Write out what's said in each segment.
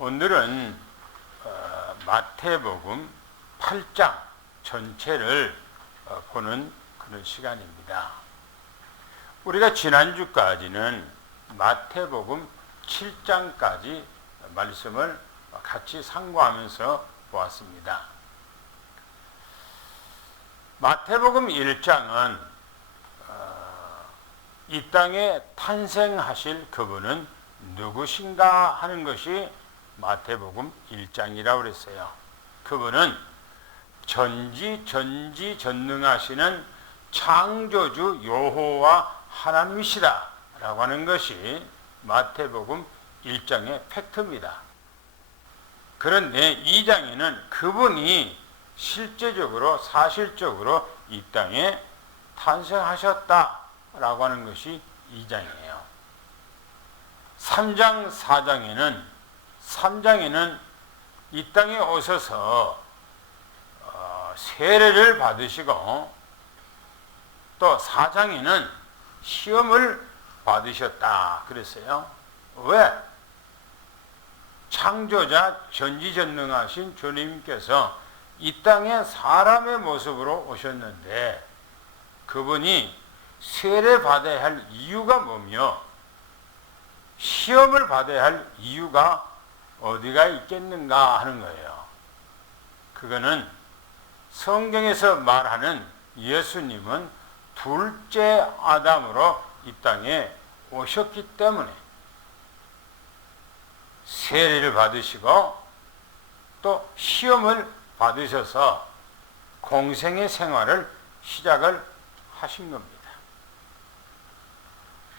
오늘은 마태복음 8장 전체를 보는 그런 시간입니다. 우리가 지난주까지는 마태복음 7장까지 말씀을 같이 상고하면서 보았습니다. 마태복음 1장은 이 땅에 탄생하실 그분은 누구신가 하는 것이 마태복음 1장이라고 그랬어요. 그분은 전지전능하시는 창조주 여호와 하나님이시다 라고 하는 것이 마태복음 1장의 팩트입니다. 그런데 2장에는 그분이 실제적으로 사실적으로 이 땅에 탄생하셨다라고 하는 것이 2장이에요. 3장, 3장에는 이 땅에 오셔서 세례를 받으시고 또 4장에는 시험을 받으셨다 그랬어요. 왜? 창조자 전지전능하신 주님께서 이 땅에 사람의 모습으로 오셨는데 그분이 세례 받아야 할 이유가 뭐며 시험을 받아야 할 이유가 어디가 있겠는가 하는 거예요. 그거는 성경에서 말하는 예수님은 둘째 아담으로 이 땅에 오셨기 때문에 세례를 받으시고 또 시험을 받으셔서 공생의 생활을 시작을 하신 겁니다.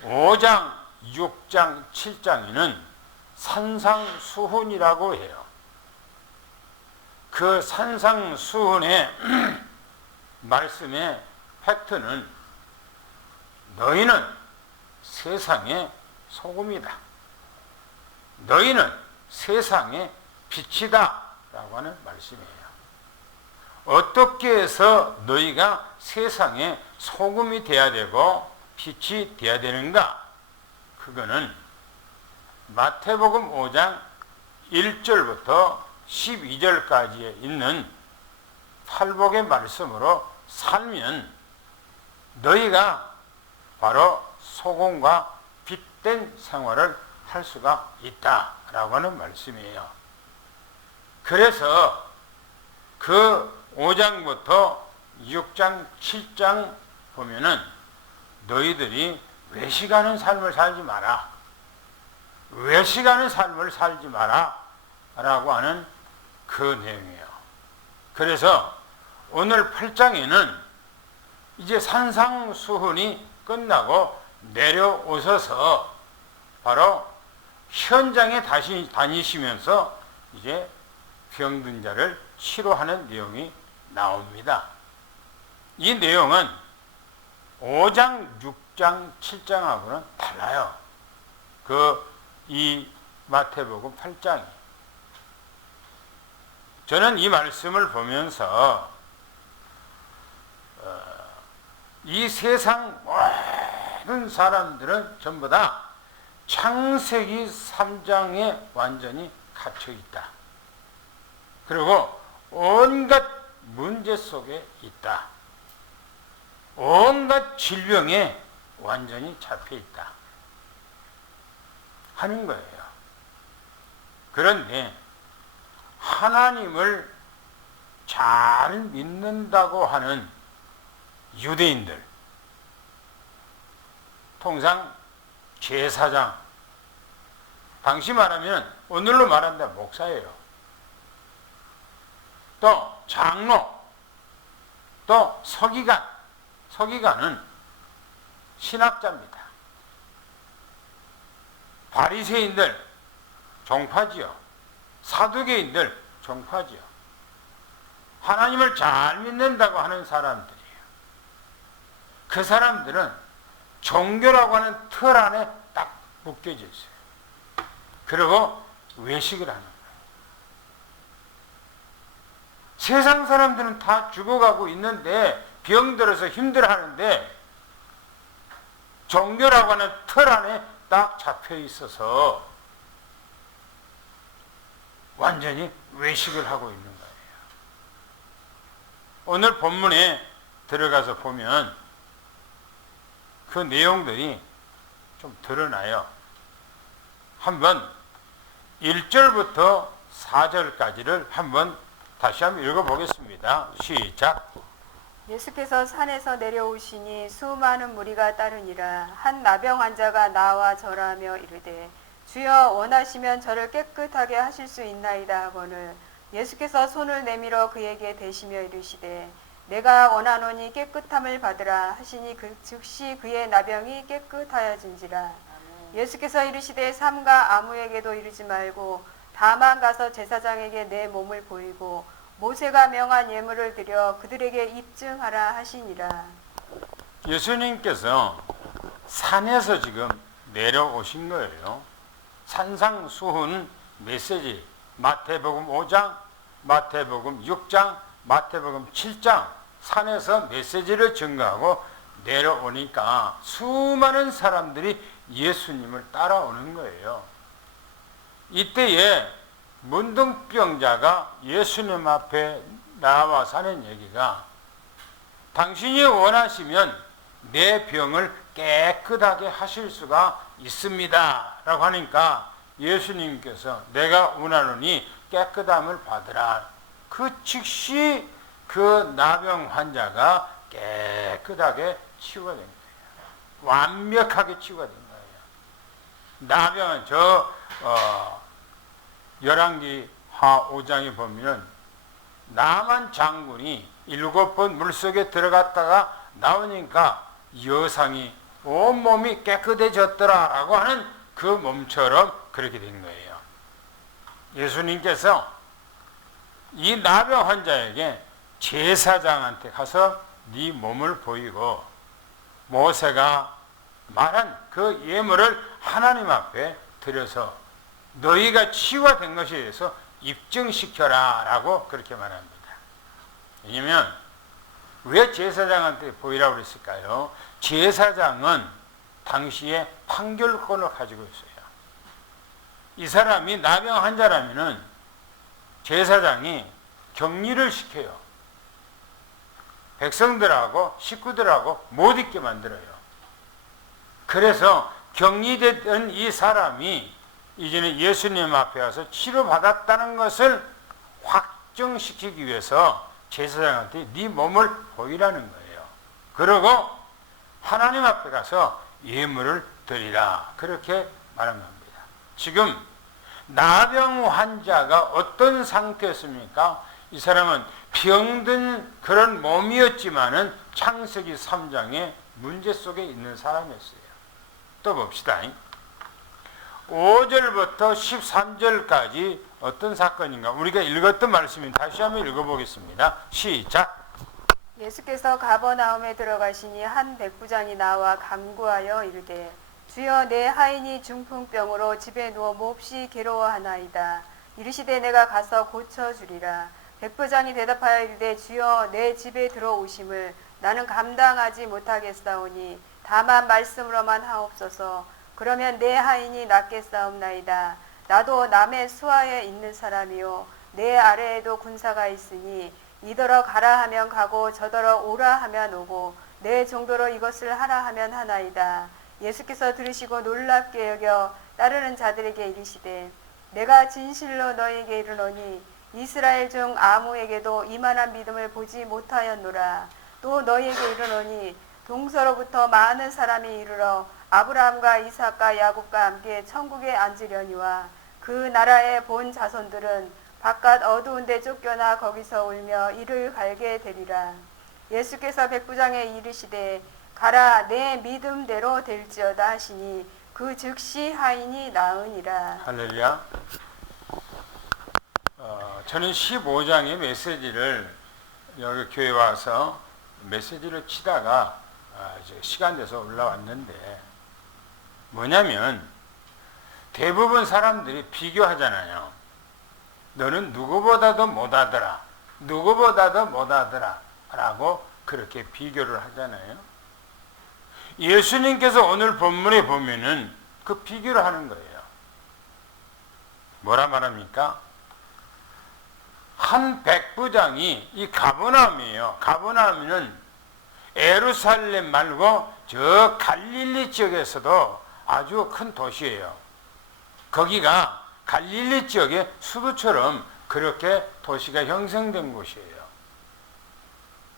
5장, 6장, 7장에는 산상수훈이라고 해요. 그 산상수훈의 말씀의 팩트는 너희는 세상의 소금이다. 너희는 세상의 빛이다 라고 하는 말씀이에요. 어떻게 해서 너희가 세상의 소금이 되어야 되고 빛이 되어야 되는가? 그거는 마태복음 5장 1절부터 12절까지에 있는 팔복의 말씀으로 살면 너희가 바로 소금과 빛된 생활을 할 수가 있다라고 하는 말씀이에요. 그래서 그 5장부터 6장, 7장 보면은 너희들이 외식하는 삶을 살지 마라. 외식하는 삶을 살지 마라. 라고 하는 그 내용이에요. 그래서 오늘 8장에는 이제 산상수훈이 끝나고 내려오셔서 바로 현장에 다시 다니시면서 이제 병든 자를 치료하는 내용이 나옵니다. 이 내용은 5장, 6장, 7장하고는 달라요. 이 마태복음 8장이. 저는 이 말씀을 보면서 이 세상 모든 사람들은 전부 다 창세기 3장에 완전히 갇혀 있다. 그리고 온갖 문제 속에 있다. 온갖 질병에 완전히 잡혀 있다. 하는 거예요. 그런데 하나님을 잘 믿는다고 하는 유대인들, 통상 제사장, 당시 말하면 오늘로 말한다 목사예요. 또 장로, 또 서기관, 서기관은 신학자입니다. 바리새인들 종파지요. 사두개인들 종파지요. 하나님을 잘 믿는다고 하는 사람들이에요. 그 사람들은 종교라고 하는 틀 안에 딱 묶여져 있어요. 그리고 외식을 하는 거예요. 세상 사람들은 다 죽어가고 있는데 병들어서 힘들어하는데 종교라고 하는 틀 안에 딱 잡혀 있어서 완전히 외식을 하고 있는 거예요. 오늘 본문에 들어가서 보면 그 내용들이 좀 드러나요. 한번 1절부터 4절까지를 한번 다시 한번 읽어보겠습니다. 시작. 예수께서 산에서 내려오시니 수많은 무리가 따르니라. 한 나병 환자가 나와 절하며 이르되 주여 원하시면 저를 깨끗하게 하실 수 있나이다 하거늘 예수께서 손을 내밀어 그에게 대시며 이르시되 내가 원하노니 깨끗함을 받으라 하시니 즉시 그의 나병이 깨끗하여진지라. 예수께서 이르시되 삼가 아무에게도 이르지 말고 다만 가서 제사장에게 내 몸을 보이고 모세가 명한 예물을 드려 그들에게 입증하라 하시니라. 예수님께서 산에서 지금 내려오신 거예요. 산상수훈 메시지, 마태복음 5장, 마태복음 6장, 마태복음 7장 산에서 메시지를 전가하고 내려오니까 수많은 사람들이 예수님을 따라오는 거예요. 이때에 문둥병자가 예수님 앞에 나와서 하는 얘기가 당신이 원하시면 내 병을 깨끗하게 하실 수가 있습니다 라고 하니까 예수님께서 내가 원하노니 깨끗함을 받으라. 그 즉시 그 나병 환자가 깨끗하게 치유가 된 거예요. 완벽하게 치유가 된 거예요. 나병은 열왕기 하 5장에 보면 나만 장군이 7번 물속에 들어갔다가 나오니까 여상이 온몸이 깨끗해졌더라라고 하는 그 몸처럼 그렇게 된 거예요. 예수님께서 이 나병 환자에게 제사장한테 가서 네 몸을 보이고 모세가 말한 그 예물을 하나님 앞에 드려서 너희가 치유가 된 것에 대해서 입증시켜라 라고 그렇게 말합니다. 왜냐하면 왜 제사장한테 보이라고 그랬을까요? 제사장은 당시에 판결권을 가지고 있어요. 이 사람이 나병 환자라면은 제사장이 격리를 시켜요. 백성들하고 식구들하고 못 있게 만들어요. 그래서 격리됐던 이 사람이 이제는 예수님 앞에 와서 치료받았다는 것을 확정시키기 위해서 제사장한테 네 몸을 보이라는 거예요. 그리고 하나님 앞에 가서 예물을 드리라. 그렇게 말한 겁니다. 지금 나병 환자가 어떤 상태였습니까? 이 사람은 병든 그런 몸이었지만은 창세기 3장의 문제 속에 있는 사람이었어요. 또 봅시다. 5절부터 13절까지 어떤 사건인가? 우리가 읽었던 말씀을 다시 한번 읽어보겠습니다. 시작. 예수께서 가버나움에 들어가시니 한 백부장이 나와 간구하여 이르되 주여 내 하인이 중풍병으로 집에 누워 몹시 괴로워하나이다. 이르시되 내가 가서 고쳐주리라. 백부장이 대답하여 이르되 주여 내 집에 들어오심을 나는 감당하지 못하겠사오니 다만 말씀으로만 하옵소서. 그러면 내 하인이 낫겠사옵나이다. 나도 남의 수하에 있는 사람이요 내 아래에도 군사가 있으니 이더러 가라 하면 가고 저더러 오라 하면 오고 내 정도로 이것을 하라 하면 하나이다. 예수께서 들으시고 놀랍게 여겨 따르는 자들에게 이르시되 내가 진실로 너희에게 이르노니 이스라엘 중 아무에게도 이만한 믿음을 보지 못하였노라. 또 너희에게 이르노니 동서로부터 많은 사람이 이르러 아브라함과 이삭과 야곱과 함께 천국에 앉으려니와 그 나라의 본 자손들은 바깥 어두운 데 쫓겨나 거기서 울며 이를 갈게 되리라. 예수께서 백부장에 이르시되 가라 내 믿음대로 될지어다 하시니 그 즉시 하인이 나으니라. 할렐루야. 저는 15장의 메시지를 여기 교회 와서 메시지를 치다가 이제 시간 돼서 올라왔는데 뭐냐면 대부분 사람들이 비교하잖아요. 너는 누구보다도 못하더라. 누구보다도 못하더라. 라고 그렇게 비교를 하잖아요. 예수님께서 오늘 본문에 보면은 그 비교를 하는 거예요. 뭐라 말합니까? 한 백부장이 이 가버나움이에요. 가버나움은 예루살렘 말고 저 갈릴리 지역에서도 아주 큰 도시예요. 거기가 갈릴리 지역의 수도처럼 그렇게 도시가 형성된 곳이에요.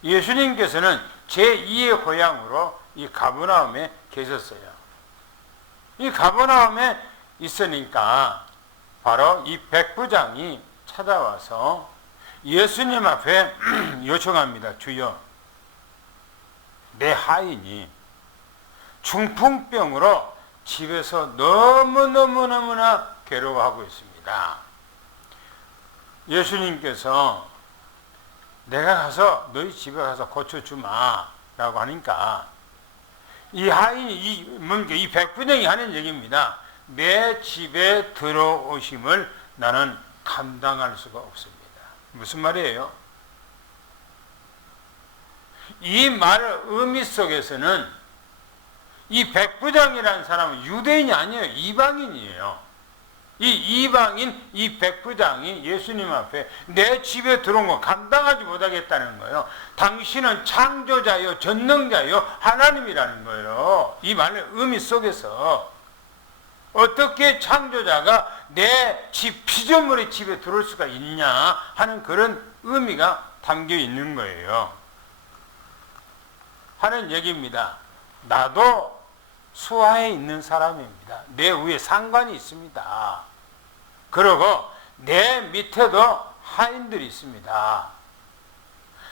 예수님께서는 제2의 고향으로 이 가버나움에 계셨어요. 이 가버나움에 있으니까 바로 이 백부장이 찾아와서 예수님 앞에 요청합니다. 주여, 내 하인이 중풍병으로 집에서 너무나 괴로워하고 있습니다. 예수님께서 내가 가서 너희 집에 가서 고쳐주마 라고 하니까 이 하인이 이 백부장이 하는 얘기입니다. 내 집에 들어오심을 나는 감당할 수가 없습니다. 무슨 말이에요? 이 말 의미 속에서는 이 백부장이라는 사람은 유대인이 아니에요. 이방인이에요. 이 이방인 이 백부장이 예수님 앞에 내 집에 들어온 거 감당하지 못하겠다는 거예요. 당신은 창조자요, 전능자요, 하나님이라는 거예요. 이 말의 의미 속에서 어떻게 창조자가 내 집, 피조물의 집에 들어올 수가 있냐 하는 그런 의미가 담겨 있는 거예요. 하는 얘기입니다. 나도 수하에 있는 사람입니다. 내 위에 상관이 있습니다. 그리고 내 밑에도 하인들이 있습니다.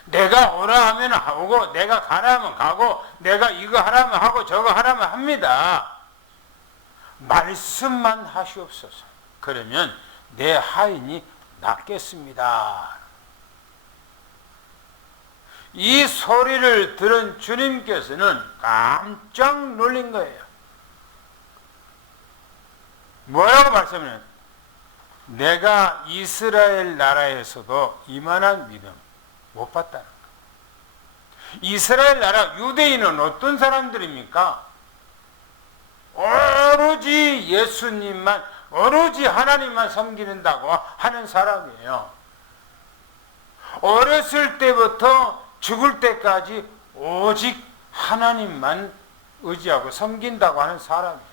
내가 오라 하면 오고, 내가 가라 하면 가고, 내가 이거 하라면 하고, 저거 하라면 합니다. 말씀만 하시옵소서. 그러면 내 하인이 낫겠습니다. 이 소리를 들은 주님께서는 깜짝 놀란 거예요. 뭐라고 말씀해요? 내가 이스라엘 나라에서도 이만한 믿음 못 봤다는 거예요. 이스라엘 나라 유대인은 어떤 사람들입니까? 오로지 예수님만, 오로지 하나님만 섬기는다고 하는 사람이에요. 어렸을 때부터 죽을 때까지 오직 하나님만 의지하고 섬긴다고 하는 사람이에요.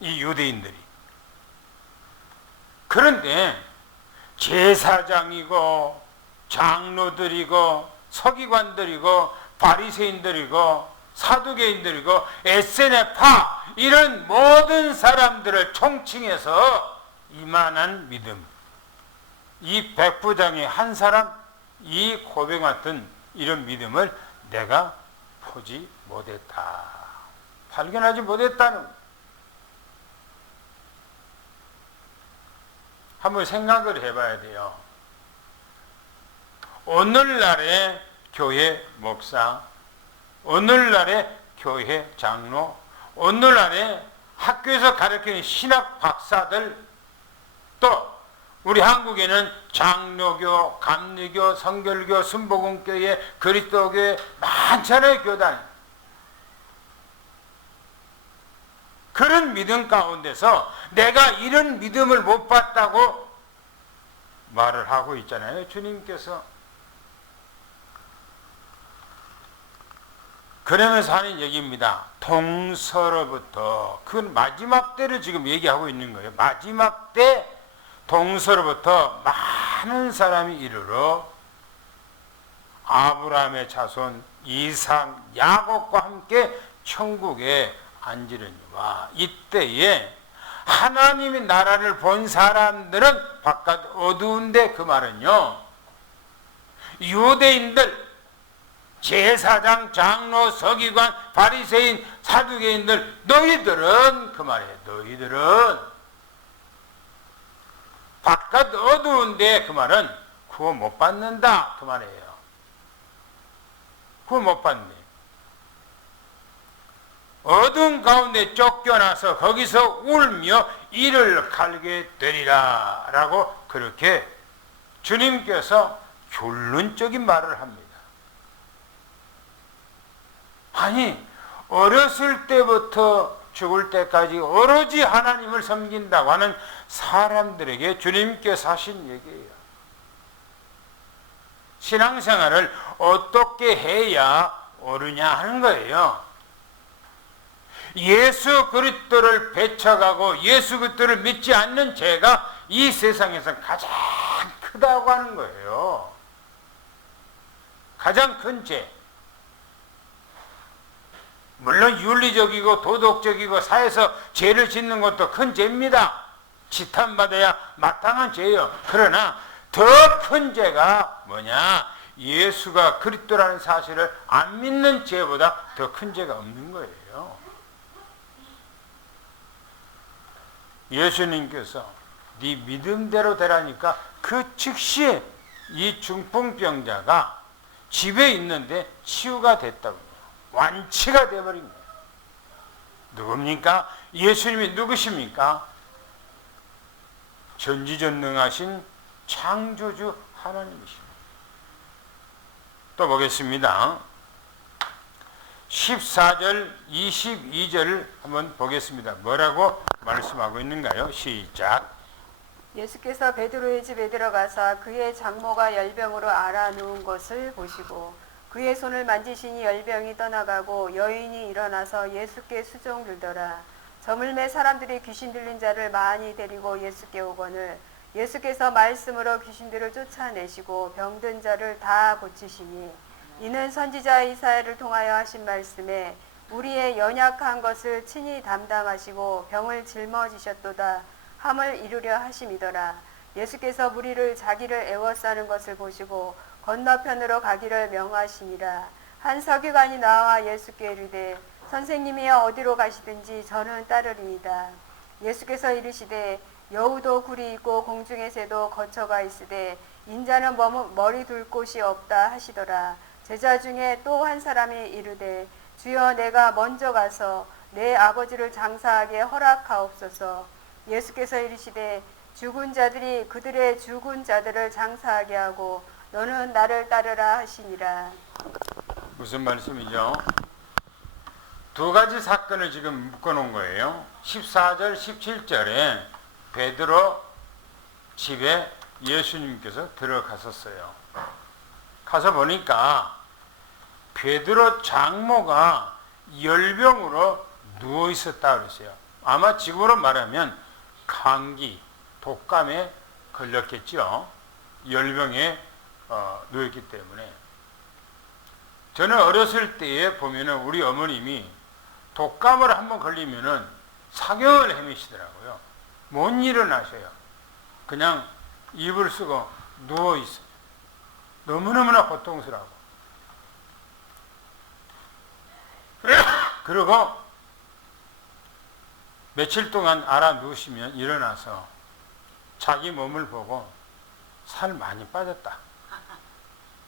이 유대인들이. 그런데 제사장이고 장로들이고 서기관들이고 바리새인들이고 사두개인들이고 에세네파 이런 모든 사람들을 총칭해서 이만한 믿음, 이 백부장의 한 사람, 이 고백 같은 이런 믿음을 내가 보지 못했다, 발견하지 못했다는. 한번 생각을 해봐야 돼요. 오늘날의 교회 목사, 오늘날의 교회 장로, 오늘날의 학교에서 가르치는 신학 박사들, 또 우리 한국에는 장로교, 감리교, 성결교, 순복음교회, 그리스도교회 많잖아요, 교단. 그런 믿음 가운데서 내가 이런 믿음을 못 봤다고 말을 하고 있잖아요, 주님께서. 그러면서 하는 얘기입니다. 동서로부터, 그 마지막 때를 지금 얘기하고 있는 거예요. 마지막 때 동서로부터 많은 사람이 이르러 아브라함의 자손 이삭, 야곱과 함께 천국에 앉으려니와, 이때에 하나님의 나라를 본 사람들은 바깥 어두운데, 그 말은요, 유대인들, 제사장, 장로, 서기관, 바리새인, 사두개인들, 너희들은, 그 말이에요, 너희들은 바깥 어두운데, 그 말은 그거 못 받는다, 그 말이에요. 그거 못 받네. 어두운 가운데 쫓겨나서 거기서 울며 이를 갈게 되리라 라고 그렇게 주님께서 결론적인 말을 합니다. 아니, 어렸을 때부터 죽을 때까지 오로지 하나님을 섬긴다고 하는 사람들에게 주님께서 하신 얘기예요. 신앙생활을 어떻게 해야 옳으냐 하는 거예요. 예수 그리스도를 배척하고 예수 그리스도를 믿지 않는 죄가 이 세상에서 가장 크다고 하는 거예요. 가장 큰 죄. 물론 윤리적이고 도덕적이고 사회에서 죄를 짓는 것도 큰 죄입니다. 지탄받아야 마땅한 죄예요. 그러나 더 큰 죄가 뭐냐? 예수가 그리스도라는 사실을 안 믿는 죄보다 더 큰 죄가 없는 거예요. 예수님께서 네 믿음대로 되라니까 그 즉시 이 중풍병자가 집에 있는데 치유가 됐다고. 완치가 되어버린 거예요. 누굽니까? 예수님이 누구십니까? 전지전능하신 창조주 하나님이십니다. 또 보겠습니다. 14절, 22절을 한번 보겠습니다. 뭐라고 말씀하고 있는가요? 시작. 예수께서 베드로의 집에 들어가사 그의 장모가 열병으로 앓아 누운 것을 보시고 그의 손을 만지시니 열병이 떠나가고 여인이 일어나서 예수께 수종들더라. 저물매 사람들이 귀신 들린 자를 많이 데리고 예수께 오거늘 예수께서 말씀으로 귀신들을 쫓아내시고 병든 자를 다 고치시니 이는 선지자 이사야를 통하여 하신 말씀에 우리의 연약한 것을 친히 담당하시고 병을 짊어지셨도다 함을 이루려 하심이더라. 예수께서 무리를 자기를 애워싸는 것을 보시고 건너편으로 가기를 명하시니라. 한 서기관이 나와 예수께 이르되 선생님이여 어디로 가시든지 저는 따르리이다. 예수께서 이르시되 여우도 굴이 있고 공중의 새도 거처가 있으되 인자는 머리 둘 곳이 없다 하시더라. 제자 중에 또 한 사람이 이르되 주여 내가 먼저 가서 내 아버지를 장사하게 허락하옵소서. 예수께서 이르시되 죽은 자들이 그들의 죽은 자들을 장사하게 하고 너는 나를 따르라 하시니라. 무슨 말씀이죠? 두 가지 사건을 지금 묶어놓은 거예요. 14절, 17절에 베드로 집에 예수님께서 들어가셨어요. 가서 보니까 베드로 장모가 열병으로 누워 있었다 그랬어요. 아마 지금으로 말하면 감기, 독감에 걸렸겠죠. 열병에 누웠기 때문에. 저는 어렸을 때에 보면은 우리 어머님이 독감을 한번 걸리면은 사경을 헤매시더라고요. 못 일어나셔요. 그냥 이불 쓰고 누워 있어요. 너무너무나 고통스러워. 그리고 며칠 동안 알아 누우시면 일어나서 자기 몸을 보고 살 많이 빠졌다.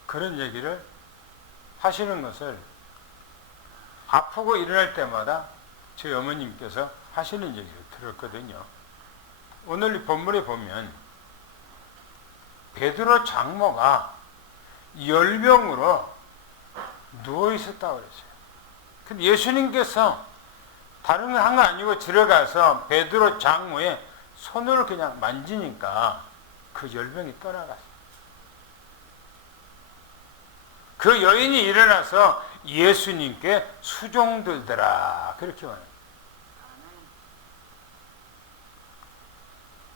그런 얘기를 하시는 것을 아프고 일어날 때마다 저희 어머님께서 하시는 얘기를 들었거든요. 오늘 이 본문에 보면 베드로 장모가 열병으로 누워 있었다고 그랬어요. 근데 예수님께서 다른 거 한 거 아니고 들어가서 베드로 장모의 손을 그냥 만지니까 그 열병이 떠나갔어요. 그 여인이 일어나서 예수님께 수종들더라. 그렇게 말해요.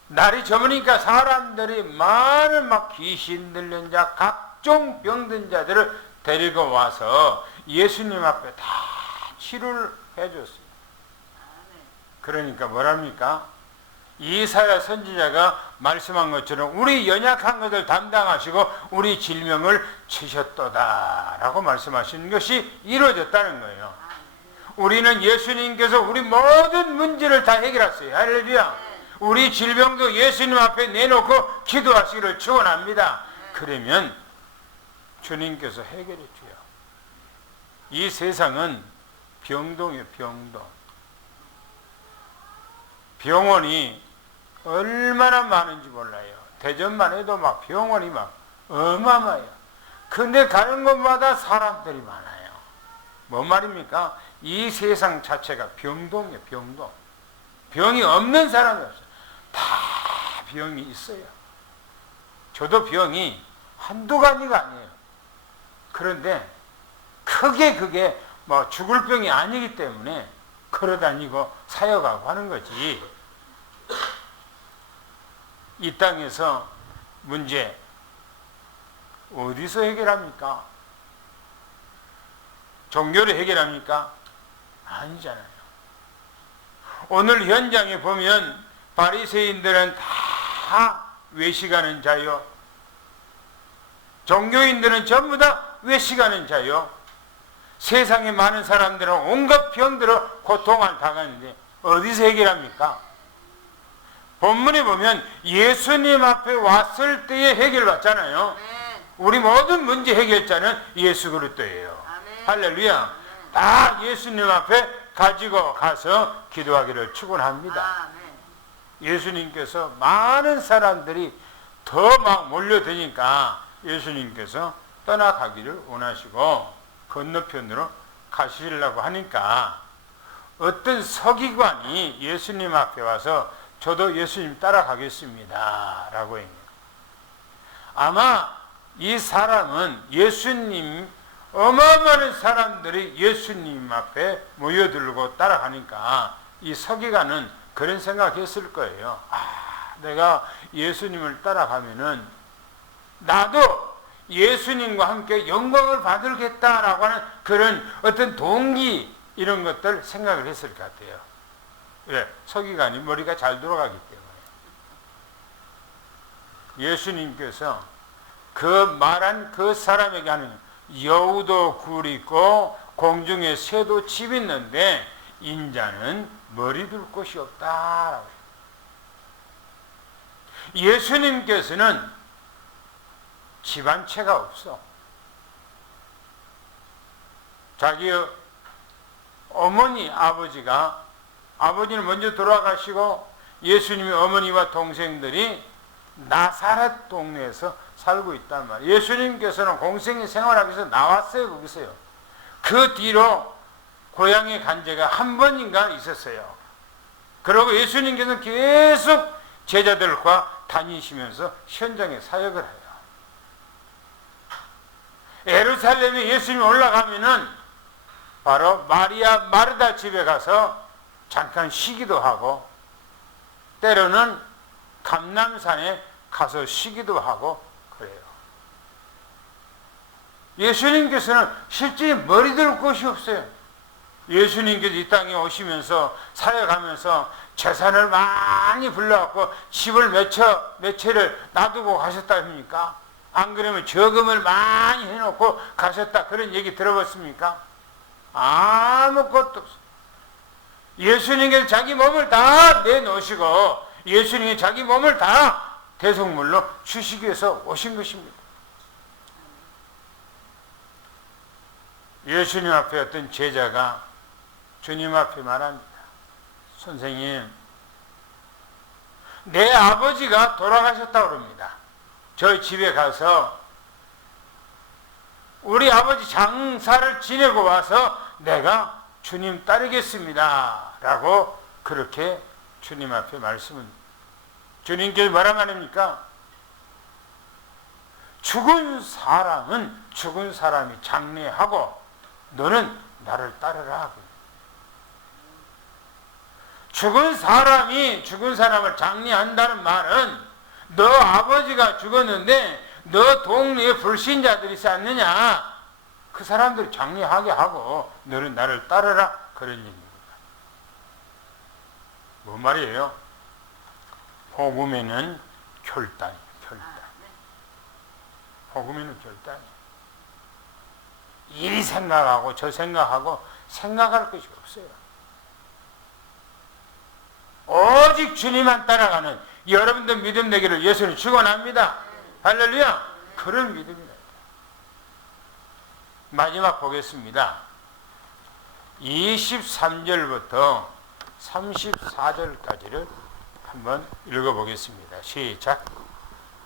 날이 저으니까 사람들이 많은 막 귀신 들린 자, 각종 병든 자들을 데리고 와서 예수님 앞에 다 치료를 해줬어요. 그러니까 뭐랍니까? 이사야 선지자가 말씀한 것처럼 우리 연약한 것을 담당하시고 우리 질병을 치셨도다 라고 말씀하시는 것이 이루어졌다는 거예요. 우리는 예수님께서 우리 모든 문제를 다 해결했어요. 할렐루야. 우리 질병도 예수님 앞에 내놓고 기도하시기를 축원합니다. 그러면 주님께서 해결해 줘요. 이 세상은 병동이에요. 병동. 병원이 얼마나 많은지 몰라요. 대전만 해도 막 병원이 막 어마어마해요. 근데 가는 곳마다 사람들이 많아요. 뭔 말입니까? 이 세상 자체가 병동이에요. 병동. 병이 없는 사람이 없어요. 다 병이 있어요. 저도 병이 한두 가지가 아니에요. 그런데 크게 그게 뭐 죽을 병이 아니기 때문에 걸어다니고 사역하고 하는 거지. 이 땅에서 문제 어디서 해결합니까? 종교를 해결합니까? 아니잖아요. 오늘 현장에 보면 바리새인들은 다 외식하는 자요. 종교인들은 전부 다 외식하는 자요. 세상에 많은 사람들은 온갖 병들어 고통을 당하는데 어디서 해결합니까? 본문에 보면 예수님 앞에 왔을 때에 해결받잖아요. 우리 모든 문제 해결자는 예수 그리스도예요. 할렐루야. 다 예수님 앞에 가지고 가서 기도하기를 축원합니다. 예수님께서 많은 사람들이 더 막 몰려드니까 예수님께서 떠나가기를 원하시고 건너편으로 가시려고 하니까 어떤 서기관이 예수님 앞에 와서 저도 예수님 따라가겠습니다 라고 했네요. 아마 이 사람은 예수님, 어마어마한 사람들이 예수님 앞에 모여들고 따라가니까 이 서기관은 그런 생각했을 거예요. 내가 예수님을 따라가면은 나도 예수님과 함께 영광을 받을겠다라고 하는 그런 어떤 동기 이런 것들 생각을 했을 것 같아요. 예, 서기관이 머리가 잘 돌아가기 때문에 예수님께서 그 말한 그 사람에게 하는 여우도 굴 있고 공중에 새도 집 있는데 인자는 머리 둘 곳이 없다라고. 예수님께서는 집 한 채가 없어. 자기 어머니 아버지는 먼저 돌아가시고 예수님의 어머니와 동생들이 나사렛 동네에서 살고 있단 말이에요. 예수님께서는 공생의 생활하기 위해서 나왔어요. 거기서요. 그 뒤로 고향에 간 지가 한 번인가 있었어요. 그리고 예수님께서는 계속 제자들과 다니시면서 현장에 사역을 해요. 예루살렘에 예수님이 올라가면은 바로 마리아 마르다 집에 가서 잠깐 쉬기도 하고 때로는 감람산에 가서 쉬기도 하고 그래요. 예수님께서는 실제 머리 둘 곳이 없어요. 예수님께서 이 땅에 오시면서 사역하면서 재산을 많이 불러갖고 집을 몇 채를 놔두고 가셨다 합니까? 안 그러면 저금을 많이 해놓고 가셨다 그런 얘기 들어봤습니까? 아무것도 없어요. 예수님께서 자기 몸을 다 내놓으시고 예수님이 자기 몸을 다 대속물로 주시기 위해서 오신 것입니다. 예수님 앞에 어떤 제자가 주님 앞에 말합니다. 선생님, 내 아버지가 돌아가셨다고 그럽니다. 저희 집에 가서 우리 아버지 장사를 지내고 와서 내가 주님 따르겠습니다 라고 그렇게 주님 앞에 말씀을 주님께서 뭐라 말합니까? 죽은 사람은 죽은 사람이 장례하고 너는 나를 따르라. 죽은 사람이 죽은 사람을 장례한다는 말은 너 아버지가 죽었는데 너 동네에 불신자들이 있지 않느냐? 그 사람들이 장례하게 하고 너는 나를 따르라. 그런 얘기입니다. 뭔 말이에요? 복음에는 결단이 결단. 복음에는 결단이. 이 생각하고 저 생각하고 생각할 것이 없어요. 오직 주님만 따라가는 여러분들 믿음 되기를 예수는 축원합니다. 할렐루야. 그런 믿음이다. 마지막 보겠습니다. 23절부터 34절까지를 한번 읽어보겠습니다. 시작.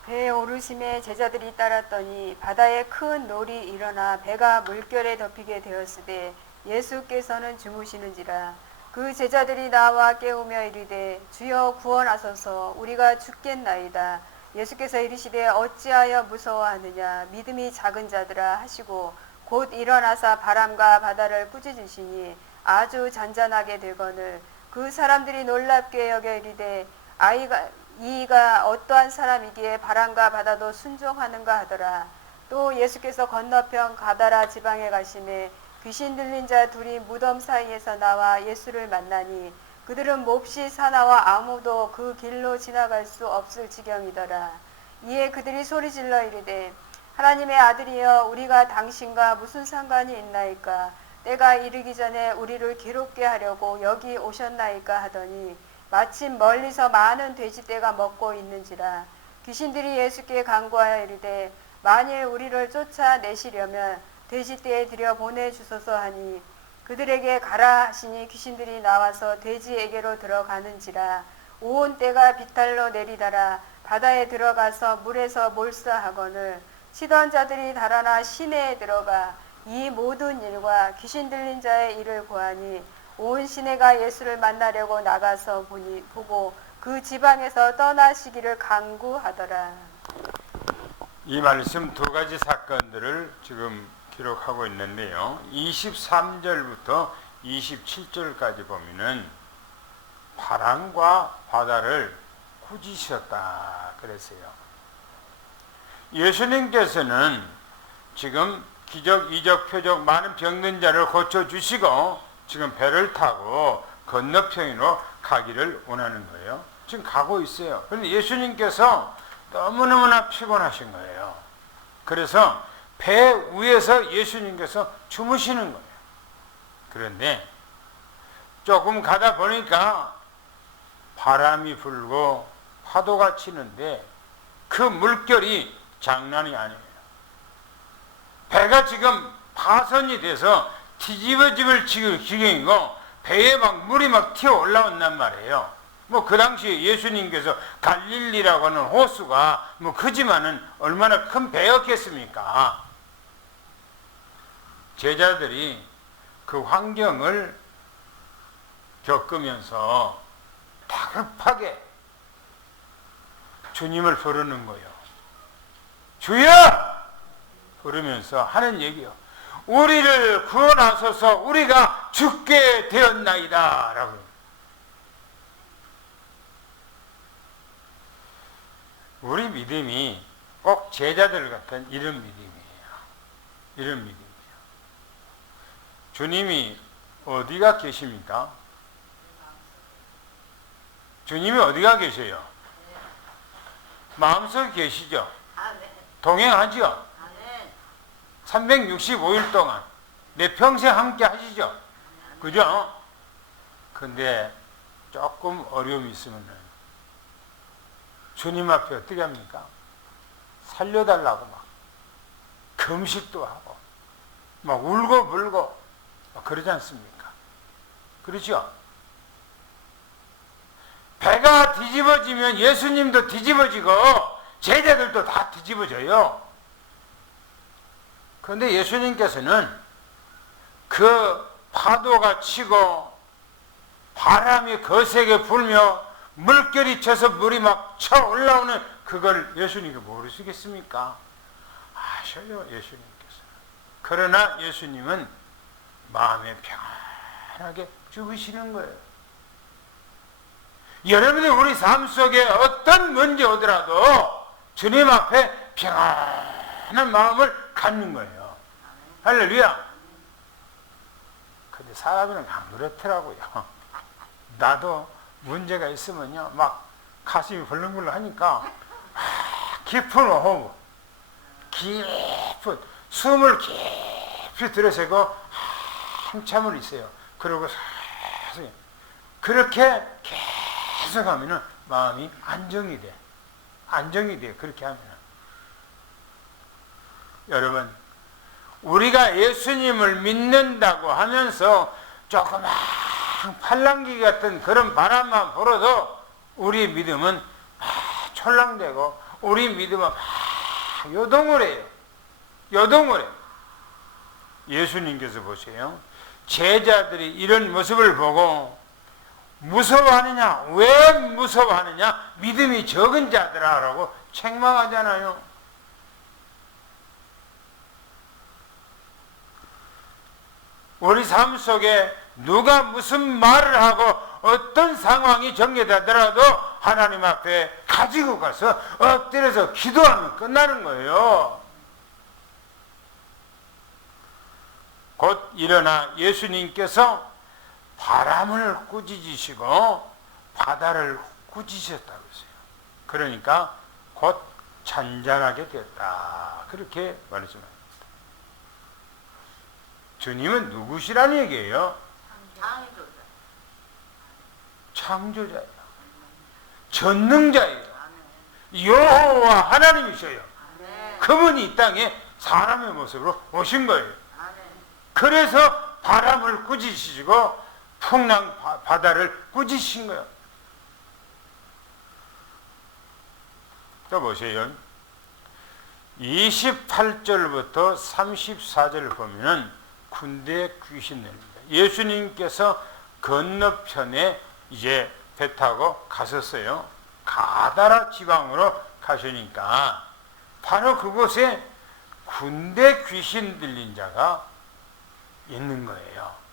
배에 오르심에 제자들이 따랐더니 바다에 큰 놀이 일어나 배가 물결에 덮이게 되었으되 예수께서는 주무시는지라. 그 제자들이 나와 깨우며 이르되 주여 구원하소서 우리가 죽겠나이다. 예수께서 이르시되 어찌하여 무서워하느냐 믿음이 작은 자들아 하시고 곧 일어나사 바람과 바다를 꾸짖으시니 아주 잔잔하게 되거늘 그 사람들이 놀랍게 여겨 이르되 이가 어떠한 사람이기에 바람과 바다도 순종하는가 하더라. 또 예수께서 건너편 가다라 지방에 가시매 귀신 들린 자 둘이 무덤 사이에서 나와 예수를 만나니 그들은 몹시 사나와 아무도 그 길로 지나갈 수 없을 지경이더라. 이에 그들이 소리질러 이르되 하나님의 아들이여 우리가 당신과 무슨 상관이 있나이까 때가 이르기 전에 우리를 괴롭게 하려고 여기 오셨나이까 하더니 마침 멀리서 많은 돼지떼가 먹고 있는지라. 귀신들이 예수께 간구하여 이르되 만일 우리를 쫓아내시려면 돼지떼에 들여 보내주소서 하니 그들에게 가라 하시니 귀신들이 나와서 돼지에게로 들어가는지라. 온 때가 비탈로 내리다라 바다에 들어가서 물에서 몰사하거늘 치던 자들이 달아나 시내에 들어가 이 모든 일과 귀신 들린 자의 일을 고하니 온 시내가 예수를 만나려고 나가서 보고 그 지방에서 떠나시기를 간구하더라. 이 말씀 두 가지 사건들을 지금 기록하고 있는데요. 23절부터 27절까지 보면은 바람과 바다를 꾸짖으셨다 그랬어요. 예수님께서는 지금 기적, 이적, 표적 많은 병든 자를 고쳐주시고 지금 배를 타고 건너편으로 가기를 원하는 거예요. 지금 가고 있어요. 그런데 예수님께서 너무너무나 피곤하신 거예요. 그래서 배 위에서 예수님께서 주무시는 거예요. 그런데 조금 가다 보니까 바람이 불고 파도가 치는데 그 물결이 장난이 아니에요. 배가 지금 파선이 돼서 뒤집어집을 지경이고 배에 막 물이 막 튀어 올라온단 말이에요. 뭐 그 당시에 예수님께서 갈릴리라고 하는 호수가 뭐 크지만은 얼마나 큰 배였겠습니까? 제자들이 그 환경을 겪으면서 다급하게 주님을 부르는 거예요. 주여! 부르면서 하는 얘기요. 우리를 구원하소서 우리가 죽게 되었나이다. 라고. 우리 믿음이 꼭 제자들 같은 이런 믿음이에요. 이런 믿음이에요. 주님이 어디가 계십니까? 주님이 어디가 계세요? 마음속에 계시죠? 동행하죠? 365일 동안 내 평생 함께 하시죠? 그죠? 근데 조금 어려움이 있으면 주님 앞에 어떻게 합니까? 살려달라고 막 금식도 하고 막 울고 불고 막 그러지 않습니까? 그렇죠? 배가 뒤집어지면 예수님도 뒤집어지고 제자들도 다 뒤집어져요. 그런데 예수님께서는 그 파도가 치고 바람이 거세게 불며 물결이 쳐서 물이 막 쳐 올라오는 그걸 예수님이 모르시겠습니까? 아셔요, 예수님께서. 그러나 예수님은 마음에 평안하게 죽으시는 거예요. 여러분이 우리 삶 속에 어떤 문제 오더라도 주님 앞에 평안한 마음을 갖는 거예요. 할렐루야. 근데 사람은 안 그렇더라고요. 나도 문제가 있으면요, 막 가슴이 벌렁벌렁 하니까 깊은 호흡, 깊은 숨을 깊이 들이쉬고 한참을 있어요. 그러고 사서 그렇게 계속 하면은 마음이 안정이 돼. 안정이 돼. 그렇게 하면은. 여러분, 우리가 예수님을 믿는다고 하면서 조그만 팔랑귀 같은 그런 바람만 불어도 우리 믿음은 촐랑대고 우리 믿음은 요동을 해요. 요동을 해요. 예수님께서 보세요. 제자들이 이런 모습을 보고 무서워하느냐? 왜 무서워하느냐? 믿음이 적은 자들아라고 책망하잖아요. 우리 삶 속에 누가 무슨 말을 하고 어떤 상황이 전개되더라도 하나님 앞에 가지고 가서 엎드려서 기도하면 끝나는 거예요. 곧 일어나 예수님께서 바람을 꾸짖으시고 바다를 꾸짖으셨다고 했어요. 그러니까 곧 잔잔하게 되었다. 그렇게 말씀합니다. 주님은 누구시라는 얘기예요? 창조자예요. 전능자예요. 여호와 하나님이셔요. 그분이 이 땅에 사람의 모습으로 오신 거예요. 그래서 바람을 꾸짖으시고 풍랑 바다를 꾸짖으신 거예요. 또 보세요. 28절부터 34절을 보면은 군대 귀신들입니다. 예수님께서 건너편에 이제 배 타고 가셨어요. 가다라 지방으로 가시니까 바로 그곳에 군대 귀신 들린 자가 있는 거예요.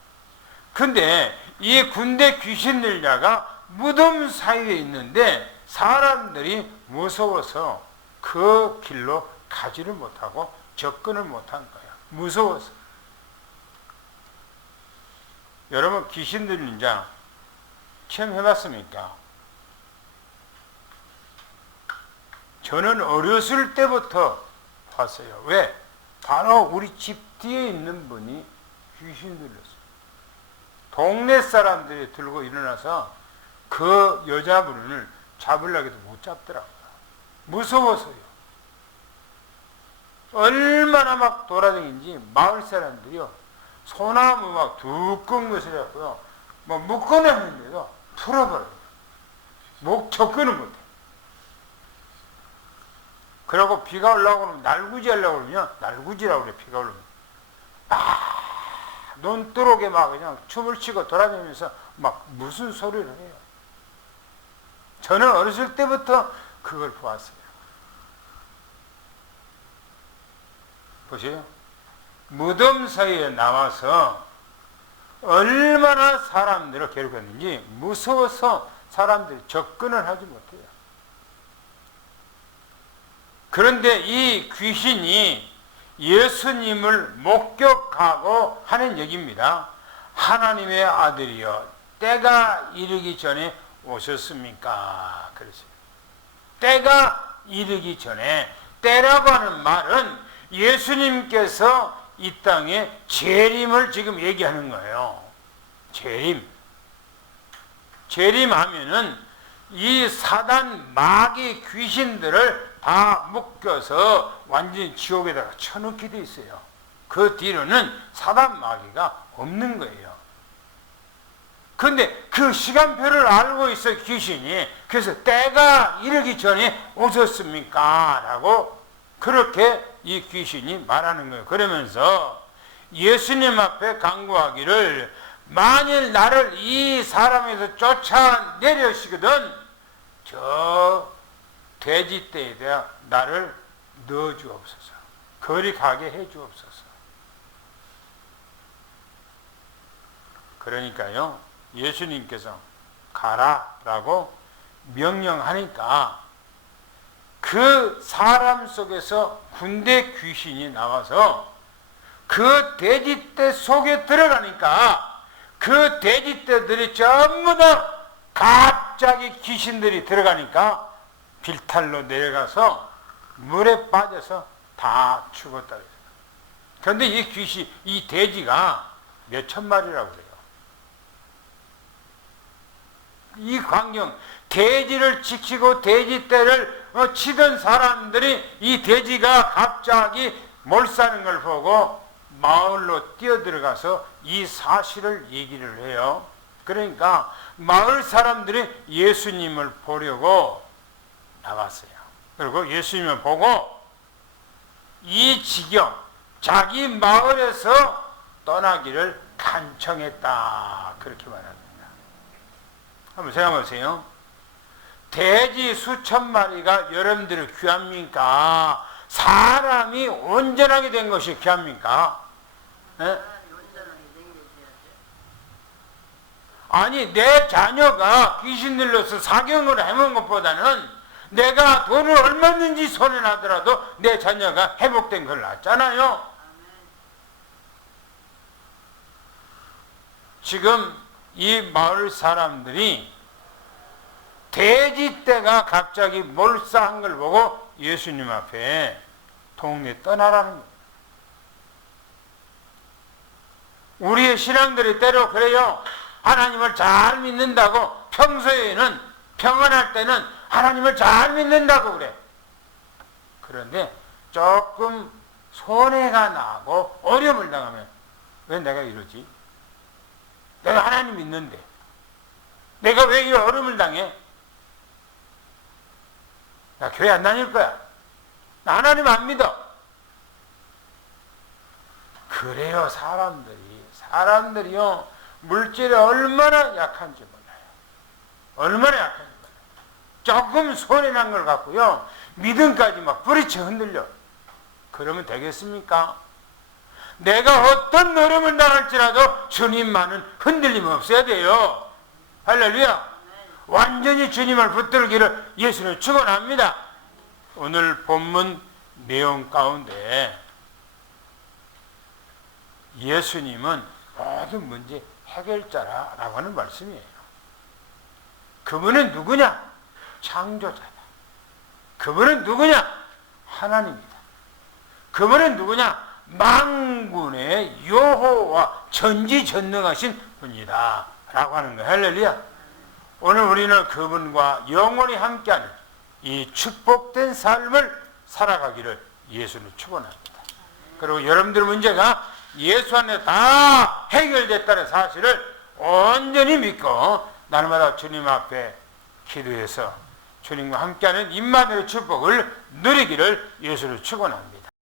근데 이 군대 귀신 들린 자가 무덤 사이에 있는데 사람들이 무서워서 그 길로 가지를 못하고 접근을 못한 거예요. 무서워서. 여러분 귀신 들린 자 체험해봤습니까? 저는 어렸을 때부터 봤어요. 왜? 바로 우리 집 뒤에 있는 분이 귀신 들렸어요. 동네 사람들이 들고 일어나서 그 여자분을 잡으려고 해도 못 잡더라고요. 무서워서요. 얼마나 막 돌아다니는지 마을 사람들이요. 소나무 막 두꺼운 것을 갖고요. 뭐 묶어냈는데도 풀어버려요. 목 접근을 못해. 그러고 비가 올라오고 그러면 날구지 하려고 그러면 날구지라고 그래. 비가 올라오면 논두렁에 막 그냥 춤을 추고 돌아다니면서 막 무슨 소리를 해요. 저는 어렸을 때부터 그걸 보았어요. 보세요. 무덤 사이에 나와서 얼마나 사람들을 괴롭혔는지 무서워서 사람들이 접근을 하지 못해요. 그런데 이 귀신이 예수님을 목격하고 하는 얘기입니다. 하나님의 아들이여 때가 이르기 전에 오셨습니까? 그랬어요. 때가 이르기 전에, 때라고 하는 말은 예수님께서 이 땅에 재림을 지금 얘기하는 거예요. 재림. 재림하면은 이 사단 마귀 귀신들을 다 묶여서 완전히 지옥에다가 쳐넣게 돼 있어요. 그 뒤로는 사단 마귀가 없는 거예요. 근데 그 시간표를 알고 있어 귀신이. 그래서 때가 이르기 전에 오셨습니까? 라고 그렇게 이 귀신이 말하는 거예요. 그러면서 예수님 앞에 간구하기를 만일 나를 이 사람에서 쫓아내려시거든 저 돼지떼에다 나를 넣어주옵소서. 거리 가게 해주옵소서. 그러니까요 예수님께서 가라라고 명령하니까 그 사람 속에서 군대 귀신이 나와서 그 돼지떼 속에 들어가니까 그 돼지떼들이 전부 다 갑자기 귀신들이 들어가니까 빌탈로 내려가서 물에 빠져서 다 죽었다. 그런데 이 귀신, 이 돼지가 몇천 마리라고 그래요. 이 광경, 돼지를 지키고 돼지떼를 치던 사람들이 이 돼지가 갑자기 몰사는 걸 보고 마을로 뛰어들어가서 이 사실을 얘기를 해요. 그러니까 마을 사람들이 예수님을 보려고 나갔어요. 그리고 예수님을 보고 이 지경, 자기 마을에서 떠나기를 간청했다. 그렇게 말합니다. 한번 생각해 보세요. 돼지 수천 마리가 여러분들을 귀합니까? 사람이 온전하게 된 것이 귀합니까? 예? 아니, 내 자녀가 귀신 들려서 사경을 해먹은 것보다는 내가 돈을 얼마든지 손에 나더라도 내 자녀가 회복된 걸 낫잖아요. 지금 이 마을 사람들이 돼지떼가 갑자기 몰사한 걸 보고 예수님 앞에 동네 떠나라는 거예요. 우리의 신앙들이 때로 그래요. 하나님을 잘 믿는다고, 평소에는 평안할 때는 하나님을 잘 믿는다고 그래. 그런데 조금 손해가 나고 어려움을 당하면 왜 내가 이러지? 내가 하나님 믿는데 내가 왜 이 어려움을 당해? 나 교회 안 다닐 거야. 나 하나님 안 믿어. 그래요. 사람들이요 물질에 얼마나 약한지 몰라요. 얼마나 약한지 몰라요. 조금 손해난 걸 갖고요 믿음까지 막 뿌리쳐 흔들려. 그러면 되겠습니까? 내가 어떤 어려움을 당할지라도 주님만은 흔들림 없어야 돼요. 할렐루야. 완전히 주님을 붙들기를 예수는 축원합니다. 오늘 본문 내용 가운데 예수님은 모든 문제 해결자라고 하는 말씀이에요. 그분은 누구냐? 창조자다. 그분은 누구냐? 하나님이다. 그분은 누구냐? 만군의 여호와 전지전능하신 분이다 라고 하는 거예요. 할렐루야. 오늘 우리는 그분과 영원히 함께하는 이 축복된 삶을 살아가기를 예수는 축원합니다. 그리고 여러분들 문제가 예수 안에 다 해결됐다는 사실을 온전히 믿고 날마다 주님 앞에 기도해서 주님과 함께하는 임마누엘의 축복을 누리기를 예수를 축원합니다.